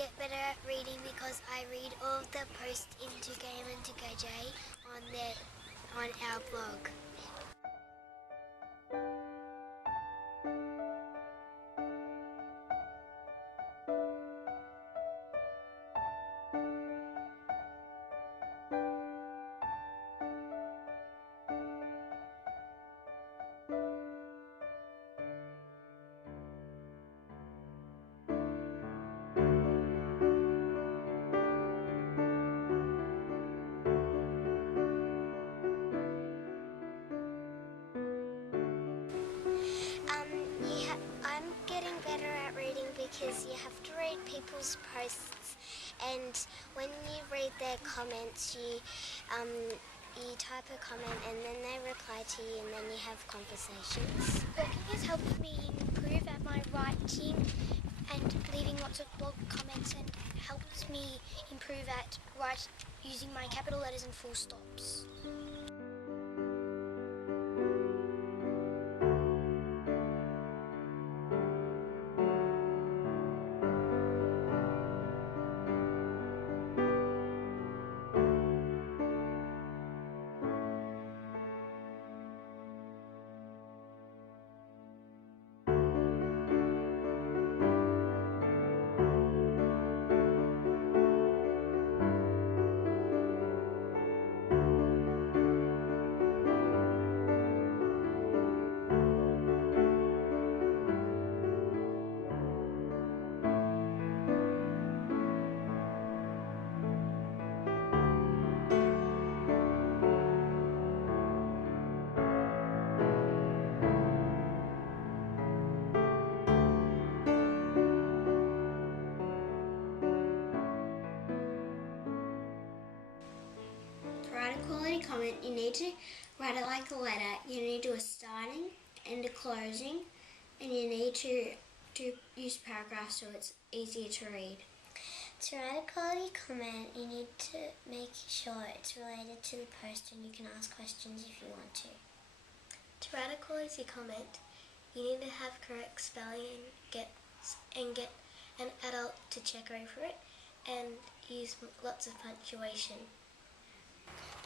get better at reading because I read all of the posts into Game and to Go J on our blog. I'm getting better at reading because you have to read people's posts, and when you read their comments, you type a comment and then they reply to you and then you have conversations. Blogging has helped me improve at my writing and leaving lots of blog comments, and helps me improve at using my capital letters and full stops. To write a quality comment, you need to write it like a letter. You need to do a starting and a closing, and you need to use paragraphs so it's easier to read. To write a quality comment, you need to make sure it's related to the post and you can ask questions if you want to. To write a quality comment, you need to have correct spelling and get an adult to check over it and use lots of punctuation.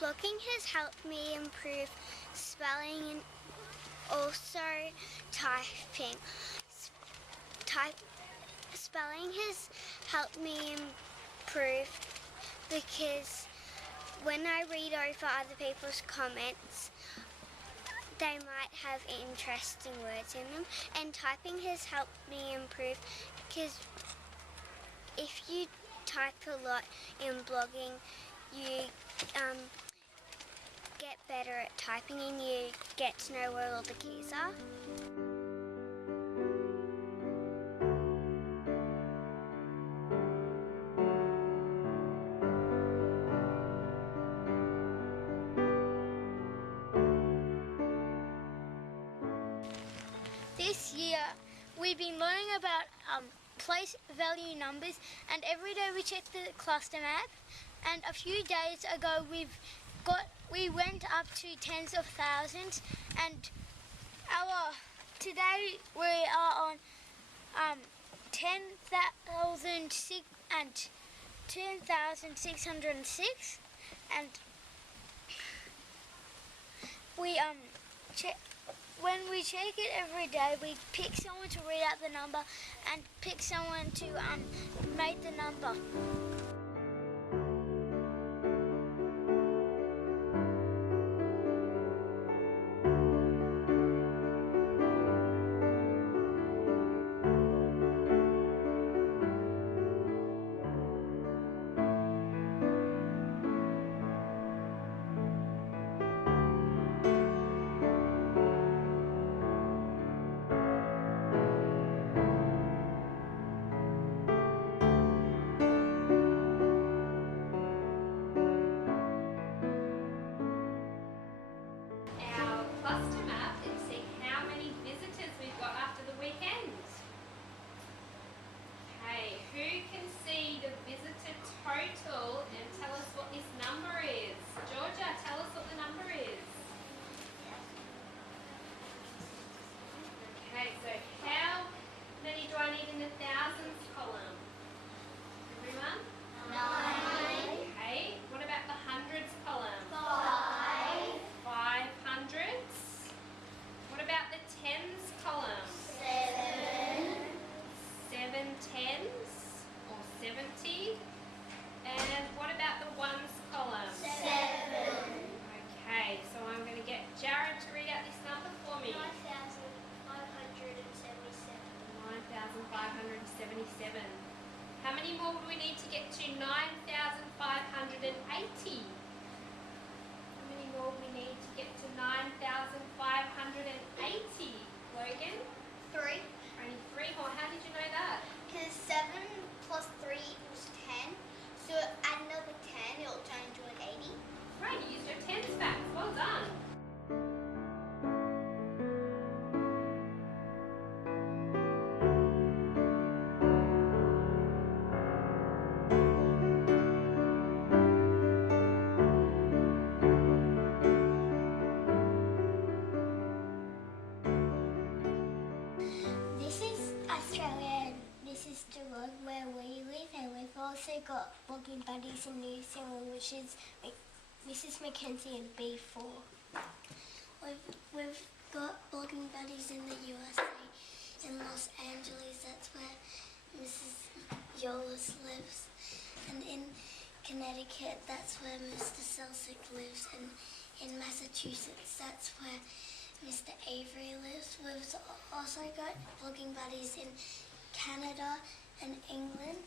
Blogging has helped me improve spelling and also typing. Spelling has helped me improve because when I read over other people's comments, they might have interesting words in them, and typing has helped me improve because if you type a lot in blogging, you get better at typing and you get to know where all the keys are. This year we've been learning about place value numbers, and every day we check the cluster map, and a few days ago we went up to tens of thousands, and today we are on 10,606, and we when we check it every day, we pick someone to read out the number and pick someone to make the number. 27. How many more do we need to get to 9,580? How many more do we need to get to 9,580? Logan? 3. Only 3 more. How did you know that? Because 7 plus 3 equals 10. So add another 10, it'll turn into an 80. Right, you used your 10s facts. Well done. This is Australia and this is Geelong where we live, and we've also got blogging buddies in New Zealand, which is Mrs. Mackenzie and B4. We've got blogging buddies in the USA, in Los Angeles, that's where Mrs. Yolis lives, and in Connecticut, that's where Mr. Selsick lives, and in Massachusetts, that's where Mr. Avery lives. We've also got blogging buddies in Canada and England,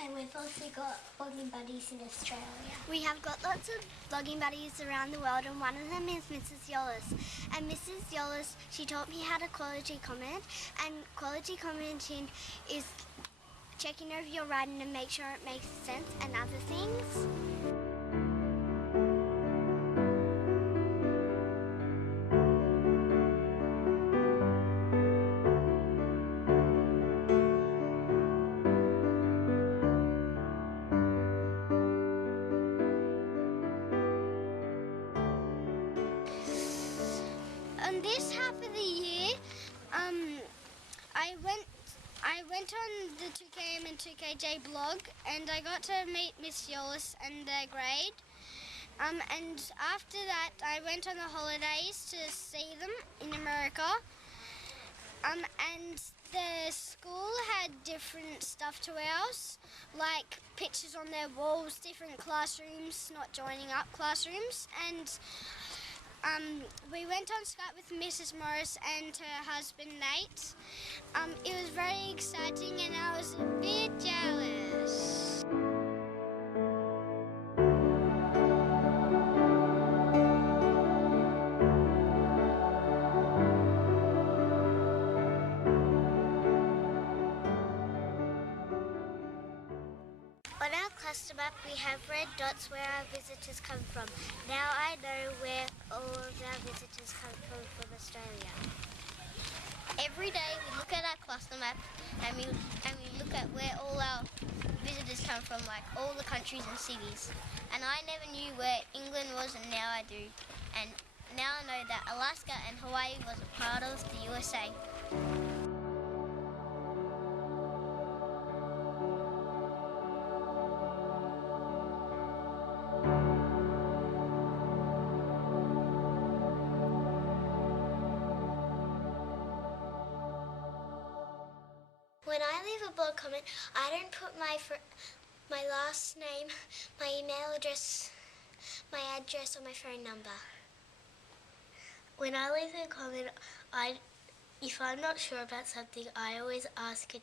and we've also got blogging buddies in Australia. We have got lots of blogging buddies around the world, and one of them is Mrs. Yolis. And Mrs. Yolis, she taught me how to quality comment, and quality commenting is checking over your writing to make sure it makes sense and other things. On this half of the year, I went on the 2KM and 2KJ blog, and I got to meet Miss Yolis and their grade. And after that, I went on the holidays to see them in America. And the school had different stuff to ours, like pictures on their walls, different classrooms, not joining up classrooms, and we went on Skype with Mrs. Morris and her husband Nate. It was very exciting and I was a bit jealous. On our cluster map, we have red dots where our visitors come from. Now I know where all of our visitors come from Australia. Every day we look at our cluster map and we look at where all our visitors come from, like all the countries and cities. And I never knew where England was, and now I do. And now I know that Alaska and Hawaii was a part of the USA. When I leave a blog comment, I don't put my last name, my email address, my address, or my phone number. When I leave a comment, if I'm not sure about something, I always ask a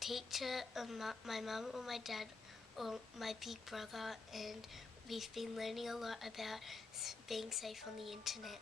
teacher, my mum or my dad or my big brother, and we've been learning a lot about being safe on the internet.